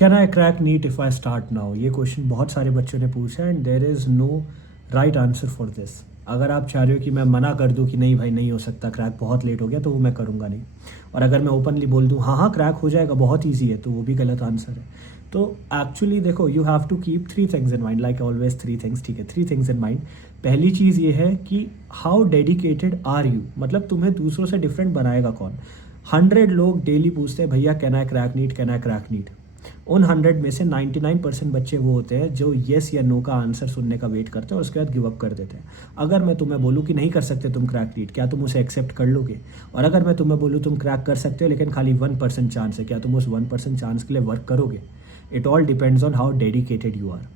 Can I crack NEET if I start now? ये question बहुत सारे बच्चों ने पूछा and there is no right answer for this. अगर आप चाह रहे हो कि मैं मना कर दूं कि नहीं भाई नहीं हो सकता, क्रैक बहुत लेट हो गया, तो वो मैं करूँगा नहीं। और अगर मैं ओपनली बोल दूं हाँ हाँ क्रैक हो जाएगा, बहुत ईजी है, तो वो भी गलत आंसर है। तो एक्चुअली देखो, you have to keep three things in mind, like always three things, ठीक है, थ्री थिंग्स इन माइंड। पहली चीज़ ये है कि हाउ डेडिकेटेड आर यू, मतलब तुम्हें दूसरों से डिफरेंट बनाएगा कौन। 100 लोग डेली पूछते हैं भैया can I crack NEET, can I crack NEET. उन 100 में से 99% बच्चे वो होते हैं जो येस या नो का आंसर सुनने का वेट करते हैं और उसके बाद गिव अप कर देते हैं। अगर मैं तुम्हें बोलूँ कि नहीं कर सकते तुम क्रैक नीट, क्या तुम उसे एक्सेप्ट कर लोगे? और अगर मैं तुम्हें बोलूँ तुम क्रैक कर सकते हो लेकिन खाली 1% चांस है, क्या तुम उस 1% चांस के लिए वर्क करोगे? It all depends on how dedicated you are.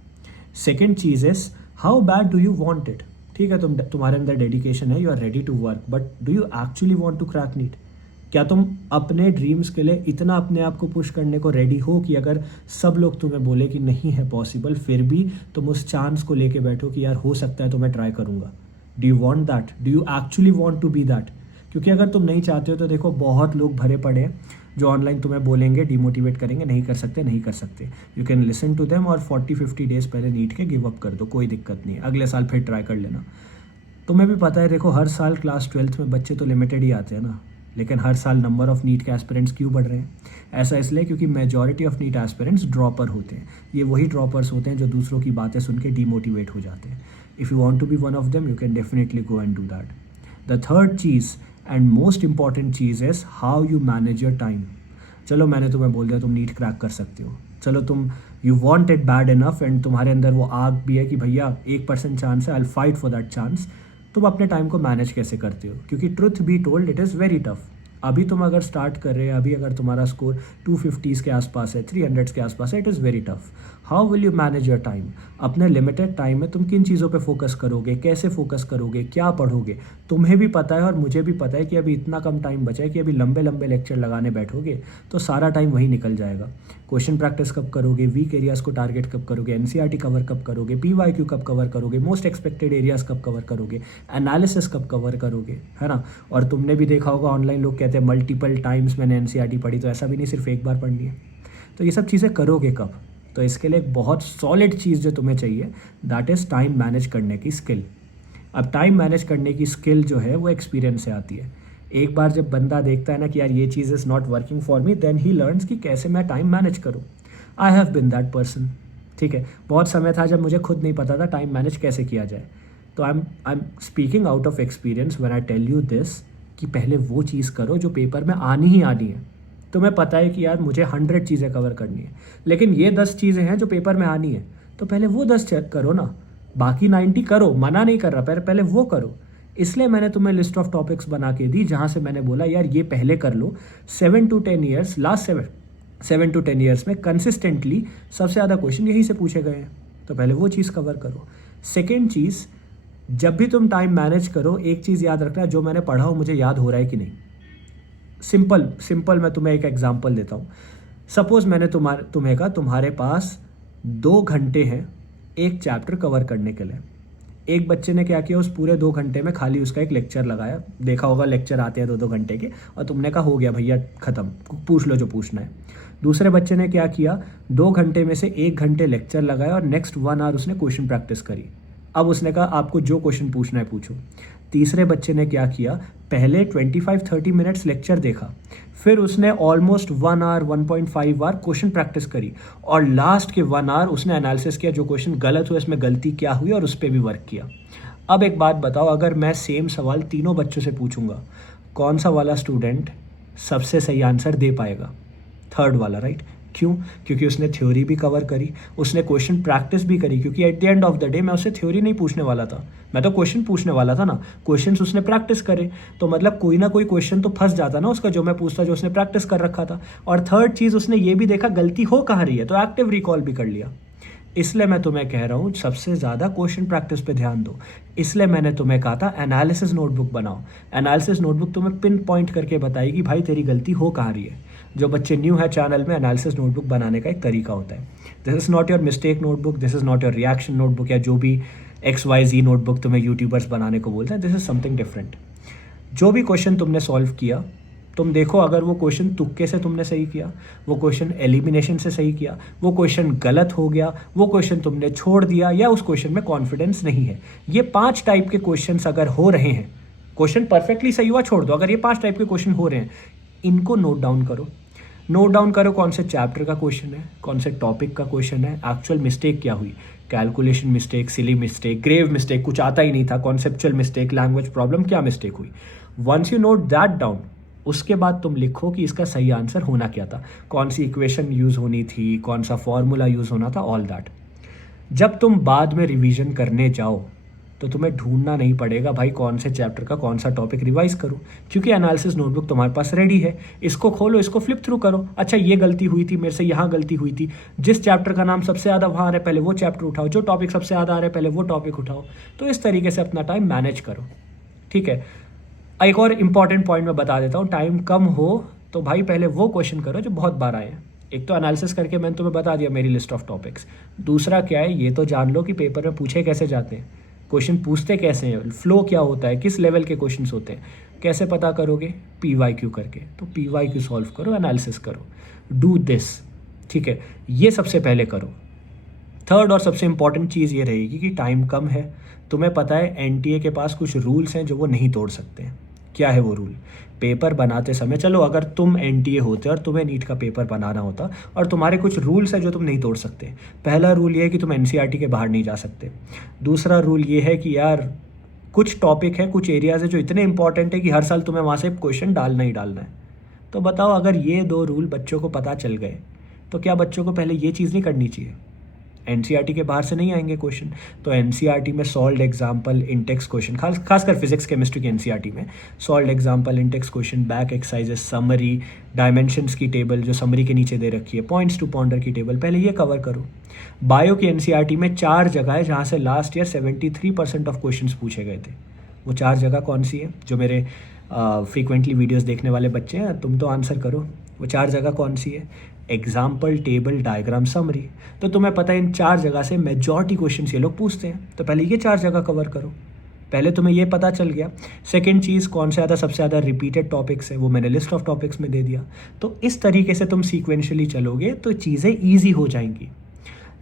Second चीज़ is how bad do you want it. ठीक है, तुम्हारे अंदर डेडिकेशन है, you are ready to work, but do you actually want to crack NEET? क्या तुम अपने ड्रीम्स के लिए इतना अपने आप को पुश करने को रेडी हो कि अगर सब लोग तुम्हें बोले कि नहीं है पॉसिबल, फिर भी तुम उस चांस को लेके बैठो कि यार हो सकता है तो मैं ट्राई करूँगा? Do you want that? Do you actually want to be that? क्योंकि अगर तुम नहीं चाहते हो तो देखो, बहुत लोग भरे पड़े हैं जो ऑनलाइन तुम्हें बोलेंगे, डिमोटिवेट करेंगे, नहीं कर सकते नहीं कर सकते। You can listen to them और 40-50 डेज पहले नीट के गिव अप कर दो, कोई दिक्कत नहीं है, अगले साल फिर ट्राई कर लेना। तुम्हें भी पता है, देखो हर साल क्लास 12th में बच्चे तो लिमिटेड ही आते हैं ना, लेकिन हर साल नंबर ऑफ नीट के एस्पिरेंट्स क्यों बढ़ रहे हैं? ऐसा इसलिए क्योंकि majority of NEET aspirants dropper होते हैं। ये वही ड्रॉपर्स होते हैं जो दूसरों की बातें सुन के डीमोटिवेट हो जाते हैं। If you want to be one of them, you can definitely go and do that. The third चीज़ एंड मोस्ट इंपॉर्टेंट चीज़ is how you manage your time. चलो मैंने तुम्हें बोल दिया तुम नीट क्रैक कर सकते हो, चलो तुम you want it bad enough and तुम्हारे अंदर वो आग भी है कि भैया 1% चांस है, I will fight for that chance. तुम अपने टाइम को मैनेज कैसे करते हो? क्योंकि truth be told it is very tough. अभी तुम अगर स्टार्ट कर रहे हैं, अभी अगर तुम्हारा स्कोर 250s के आसपास है, 300s के आसपास है, it is very tough. How will you manage your time? अपने लिमिटेड टाइम में तुम किन चीज़ों पे फोकस करोगे, कैसे फोकस करोगे, क्या पढ़ोगे? तुम्हें भी पता है और मुझे भी पता है कि अभी इतना कम टाइम बचा है कि अभी लंबे लंबे लेक्चर लगाने बैठोगे तो सारा टाइम वहीं निकल जाएगा। क्वेश्चन प्रैक्टिस कब करोगे, वीक एरियाज़ को टारगेट कब करोगे, एनसीईआरटी कवर कब करोगे, पीवाईक्यू कब कवर करोगे, मोस्ट एक्सपेक्टेड एरियाज़ कब कवर करोगे, एनालिसिस कब कवर करोगे, है ना? और तुमने भी देखा होगा ऑनलाइन लोग कहते हैं मल्टीपल टाइम्स मैंने एनसीईआरटी पढ़ी, तो ऐसा भी नहीं सिर्फ एक बार पढ़नी है। तो ये सब चीज़ें करोगे कब? तो इसके लिए एक बहुत सॉलिड चीज़ जो तुम्हें चाहिए, दैट इज़ टाइम मैनेज करने की स्किल। अब टाइम मैनेज करने की स्किल जो है वो एक्सपीरियंस से आती है। एक बार जब बंदा देखता है ना कि यार ये चीज़ is not working for me, then he learns कि कैसे मैं टाइम मैनेज करूँ। I have been that person. ठीक है, बहुत समय था जब मुझे खुद नहीं पता था टाइम मैनेज कैसे किया जाए। तो I am speaking out of experience when I tell you this कि पहले वो चीज़ करो जो पेपर में आनी ही आनी है। तुम्हें पता है कि यार मुझे 100 चीज़ें कवर करनी है, लेकिन ये 10 चीज़ें हैं जो पेपर में आनी है, तो पहले वो 10 चेक करो ना, बाकी 90 करो, मना नहीं कर रहा, पहले वो करो। इसलिए मैंने तुम्हें लिस्ट ऑफ टॉपिक्स बना के दी जहाँ से मैंने बोला यार ये पहले कर लो। 7 to 10 years, last 7 to 10 years में कंसिस्टेंटली सबसे ज़्यादा क्वेश्चन यहीं से पूछे गए हैं, तो पहले वो चीज़ कवर करो। सेकेंड चीज़, जब भी तुम टाइम मैनेज करो, एक चीज़ याद रखना, जो मैंने पढ़ा हो मुझे याद हो रहा है कि नहीं। सिंपल मैं तुम्हें एक एग्जांपल देता हूँ। सपोज मैंने तुम्हें कहा तुम्हारे पास 2 घंटे हैं एक चैप्टर कवर करने के लिए। एक बच्चे ने क्या किया, उस पूरे 2 घंटे में खाली उसका एक लेक्चर लगाया। देखा होगा लेक्चर आते हैं 2-2 घंटे के, और तुमने कहा हो गया भैया ख़त्म, पूछ लो जो पूछना है। दूसरे बच्चे ने क्या किया, 2 घंटे में से 1 घंटे लेक्चर लगाया और नेक्स्ट 1 आवर उसने क्वेश्चन प्रैक्टिस करी। अब उसने कहा आपको जो क्वेश्चन पूछना है पूछो। तीसरे बच्चे ने क्या किया, पहले 25-30 मिनट्स लेक्चर देखा, फिर उसने almost 1 hour 1.5 hour question practice करी, और लास्ट के 1 आवर उसने एनालिसिस किया, जो क्वेश्चन गलत हुआ, इसमें गलती क्या हुई, और उस पर भी वर्क किया। अब एक बात बताओ, अगर मैं सेम सवाल तीनों बच्चों से पूछूंगा, कौन सा वाला स्टूडेंट सबसे सही आंसर दे पाएगा? थर्ड वाला, राइट? क्यों? क्योंकि उसने थ्योरी भी कवर करी, उसने क्वेश्चन प्रैक्टिस भी करी, क्योंकि at the end of the day मैं उससे थ्योरी नहीं पूछने वाला था, मैं तो क्वेश्चन पूछने वाला था ना। क्वेश्चंस उसने प्रैक्टिस करे, तो मतलब कोई ना कोई क्वेश्चन तो फंस जाता ना उसका, जो मैं पूछता, जो उसने प्रैक्टिस कर रखा था। और थर्ड चीज़, उसने ये भी देखा गलती हो कहाँ रही है, तो एक्टिव रिकॉल भी कर लिया। इसलिए मैं तुम्हें कह रहा हूँ सबसे ज़्यादा क्वेश्चन प्रैक्टिस पे ध्यान दो। इसलिए मैंने तुम्हें कहा था एनालिसिस नोटबुक बनाओ। एनालिसिस नोटबुक तुम्हें पिन पॉइंट करके बताएगी भाई तेरी गलती हो कहाँ रही है। जो बच्चे न्यू है चैनल में, एनालिसिस नोटबुक बनाने का एक तरीका होता है। This is not your mistake notebook, this is not your reaction notebook, या जो भी XYZ नोटबुक तुम्हें यूट्यूबर्स बनाने को बोलते हैं, दिस इज़ समथिंग डिफरेंट। जो भी क्वेश्चन तुमने सॉल्व किया, तुम देखो अगर वो क्वेश्चन तुक्के से तुमने सही किया, वो क्वेश्चन एलिमिनेशन से सही किया, वो क्वेश्चन गलत हो गया, वो क्वेश्चन तुमने छोड़ दिया, या उस क्वेश्चन में कॉन्फिडेंस नहीं है। ये 5 टाइप के क्वेश्चंस अगर हो रहे हैं, क्वेश्चन परफेक्टली सही हुआ छोड़ दो, अगर ये 5 टाइप के क्वेश्चन हो रहे हैं, इनको नोट डाउन करो। नोट डाउन करो कौन से चैप्टर का क्वेश्चन है, कौन से टॉपिक का क्वेश्चन है, एक्चुअल मिस्टेक क्या हुई, calculation mistake, silly mistake, grave mistake, कुछ आता ही नहीं था, कॉन्सेप्चुअल मिस्टेक, लैंग्वेज प्रॉब्लम, क्या मिस्टेक हुई। Once you note that down, उसके बाद तुम लिखो कि इसका सही आंसर होना क्या था, कौन सी इक्वेशन यूज़ होनी थी, कौन सा फॉर्मूला यूज़ होना था, ऑल दैट। जब तुम बाद में रिवीजन करने जाओ तो तुम्हें ढूंढना नहीं पड़ेगा भाई कौन से चैप्टर का कौन सा टॉपिक रिवाइज करूं, क्योंकि एनालिसिस नोटबुक तुम्हारे पास रेडी है। इसको खोलो, इसको फ्लिप थ्रू करो, अच्छा ये गलती हुई थी मेरे से, यहाँ गलती हुई थी, जिस चैप्टर का नाम सबसे ज़्यादा वहाँ आ रहा है पहले वो चैप्टर उठाओ, जो टॉपिक सबसे ज़्यादा आ रहा है पहले वो टॉपिक उठाओ। तो इस तरीके से अपना टाइम मैनेज करो, ठीक है। एक और इम्पॉर्टेंट पॉइंट मैं बता देता हूँ, टाइम कम हो तो भाई पहले वो क्वेश्चन करो जो बहुत बार आए हैं। एक तो एनालिसिस करके मैंने तुम्हें बता दिया मेरी लिस्ट ऑफ टॉपिक्स, दूसरा क्या है ये तो जान लो कि पेपर में पूछे कैसे जाते हैं, क्वेश्चन पूछते कैसे हैं, फ्लो क्या होता है, किस लेवल के क्वेश्चंस होते हैं, कैसे पता करोगे, PYQ करके। तो PYQ सॉल्व करो, एनालिसिस करो, डू दिस, ठीक है, ये सबसे पहले करो। थर्ड और सबसे इंपॉर्टेंट चीज़ ये रहेगी कि टाइम कम है, तुम्हें पता है NTA के पास कुछ रूल्स हैं जो वो नहीं तोड़ सकते हैं। क्या है वो रूल, पेपर बनाते समय, चलो अगर तुम NTA होते और तुम्हें नीट का पेपर बनाना होता और तुम्हारे कुछ रूल्स हैं जो तुम नहीं तोड़ सकते। पहला रूल ये है कि तुम NCERT के बाहर नहीं जा सकते। दूसरा रूल ये है कि यार कुछ टॉपिक है, कुछ एरियाज है जो इतने इंपॉर्टेंट है कि हर साल तुम्हें वहाँ से क्वेश्चन डालना ही डालना है। तो बताओ अगर ये 2 रूल बच्चों को पता चल गए तो क्या बच्चों को पहले ये चीज़ नहीं करनी चाहिए। NCERT के बाहर से नहीं आएंगे क्वेश्चन, तो NCERT में सॉल्व्ड एग्जाम्पल इंटेक्स क्वेश्चन, खासकर फिजिक्स केमिस्ट्री के NCERT में solved example Intex question, back exercises, summary, dimensions की टेबल जो समरी के नीचे दे रखी है, पॉइंट्स टू पॉन्डर की टेबल, पहले ये कवर करो। बायो की NCERT में 4 जगह है जहाँ से लास्ट ईयर 73% ऑफ क्वेश्चन पूछे गए थे। वो 4 जगह कौन सी है, जो मेरे फ्रीक्वेंटली वीडियोस देखने वाले बच्चे हैं, तुम तो आंसर करो, वो 4 जगह कौन सी है, एग्जाम्पल, टेबल, डायग्राम, समरी। तो तुम्हें पता है इन 4 जगह से मेजॉरिटी क्वेश्चन ये लोग पूछते हैं, तो पहले ये 4 जगह कवर करो, पहले तुम्हें ये पता चल गया। सेकंड चीज़, कौन से ज़्यादा सबसे ज़्यादा रिपीटेड टॉपिक्स है वो मैंने लिस्ट ऑफ टॉपिक्स में दे दिया। तो इस तरीके से तुम सीक्वेंशियली चलोगे तो चीज़ें ईजी हो जाएंगी।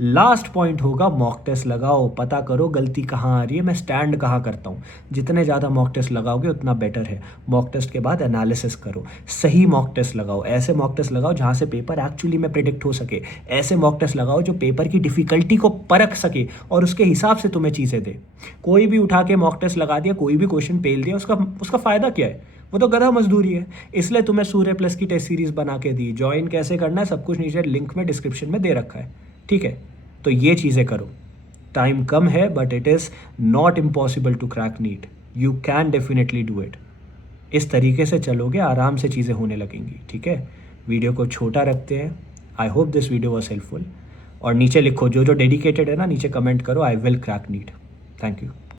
लास्ट पॉइंट होगा मॉक टेस्ट लगाओ, पता करो गलती कहाँ आ रही है, मैं स्टैंड कहाँ करता हूँ। जितने ज़्यादा मॉक टेस्ट लगाओगे उतना बेटर है। मॉक टेस्ट के बाद एनालिसिस करो, सही मॉक टेस्ट लगाओ, ऐसे मॉक टेस्ट लगाओ जहाँ से पेपर एक्चुअली में प्रिडिक्ट हो सके, ऐसे मॉक टेस्ट लगाओ जो पेपर की डिफ़िकल्टी को परख सके और उसके हिसाब से तुम्हें चीज़ें दे। कोई भी उठा के मॉक टेस्ट लगा दिया, कोई भी क्वेश्चन पेल दिया, उसका फ़ायदा क्या है, वो तो गधा मजदूरी है। इसलिए तुम्हें सूर्य प्लस की टेस्ट सीरीज़ बना के दी, ज्वाइन कैसे करना है सब कुछ नीचे लिंक में डिस्क्रिप्शन में दे रखा है, ठीक है। तो ये चीज़ें करो, टाइम कम है but it is not impossible to crack NEET, you can definitely do it. इस तरीके से चलोगे आराम से चीज़ें होने लगेंगी, ठीक है। वीडियो को छोटा रखते हैं, I hope this video was helpful. और नीचे लिखो जो जो डेडिकेटेड है ना, नीचे कमेंट करो, I will crack NEET. Thank you.